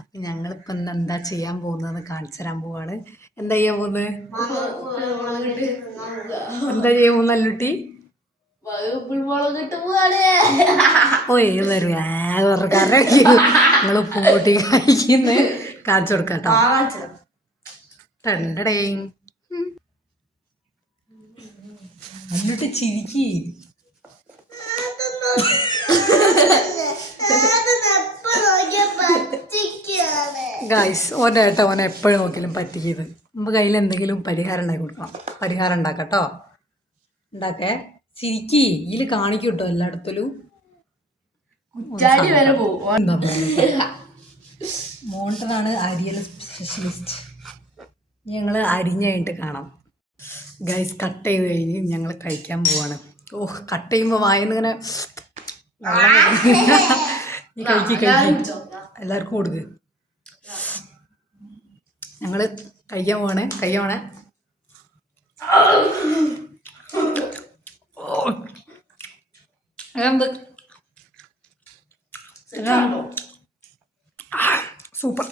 അപ്പം ഞങ്ങളിപ്പോൾ ഇന്ന് എന്താ ചെയ്യാൻ പോകുന്നതെന്ന് കാണിച്ചു തരാൻ പോവാണ്. എന്താ ചെയ്യാൻ പോകുന്നത്? എന്താ ചെയ്യാൻ പോകുന്ന അല്ലുട്ടി? ഓ ഏത് തരും കാരണം നിങ്ങൾ ഉപ്പും കൂട്ടി കഴിക്കുന്ന കാണിച്ചു കൊടുക്കാട്ടോ. ടണ്ടടേ അല്ലുട്ടി ചിരിക്കി. ഗായ്സ് ഓൻ്റെ ഏട്ടാ ഓനെ എപ്പോഴും നോക്കിയാലും പറ്റിക്കത്. നമുക്ക് കയ്യിൽ എന്തെങ്കിലും പരിഹാരം ഉണ്ടാക്കി കൊടുക്കണം. പരിഹാരം ഉണ്ടാക്കട്ടോ. ഉണ്ടാക്കേ ചിരിക്കി ഇതിൽ കാണിക്കും കേട്ടോ എല്ലായിടത്തിലും. മോണ്ടനാണ് അരിയൽ സ്പെഷ്യലിസ്റ്റ്. ഞങ്ങൾ അരിഞ്ഞ കഴിഞ്ഞിട്ട് കാണാം. ഗൈസ് കട്ട് ചെയ്ത് കഴിഞ്ഞ് ഞങ്ങൾ കഴിക്കാൻ പോവാണ്. ഓ കട്ട് ചെയ്യുമ്പോൾ വായന്നിങ്ങനെ കഴിക്കും എല്ലാവർക്കും കൊടുക്ക്. ഞങ്ങൾ കഴിക്കാൻ പോവാണ്. എന്ത് സൂപ്പർ.